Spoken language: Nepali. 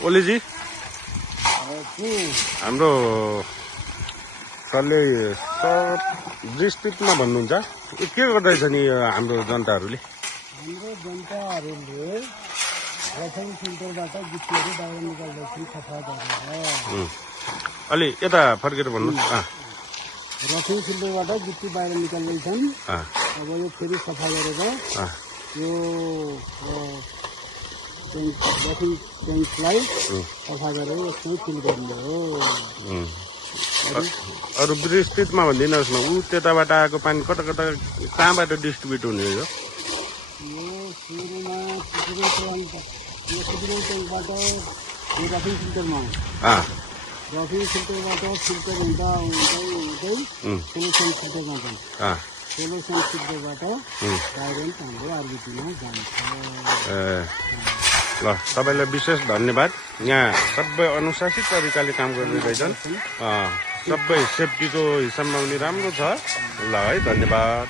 ओलीजी हाम्रो सरले विस्तृतमा भन्नुहुन्छ के गर्दैछ नि हाम्रो जनताहरूले? हाम्रो जनताहरूले रफिङ फिल्टरबाट गिट्टीहरू बाहिर निकाल्दैछन् सफा गरेर। अलि यता फर्केर भन्नु। रफिङ फिल्टरबाट गिट्टी बाहिर निकाल्दैछन्। अब यो फेरि सफा गरेर यो रफिङ ट्याङ्कलाई सफा गरेर यसमै फिल गर्ने हो। अरू विस्तृतमा भनिदिनुहोस् न, त्यताबाट आएको पानी कता कता कहाँबाट डिस्ट्रिब्युट हुने हो? यो सुरुमा ट्याङ्कबाट यो रफिङ फिल्टरमा रफिङ फिल्टरबाट फिल्टर हुँदै सोलुसन फिल्टरमा जान्छ। सोलुसन फिल्टरबाट डाइरेक्ट हाम्रो आरबिटीमा जान्छ। ल, तपाईँलाई विशेष धन्यवाद। यहाँ सबै अनुशासित तरिकाले काम गरिरहेछन्। सबै सेफ्टीको हिसाबमा पनि राम्रो छ। ल है, धन्यवाद।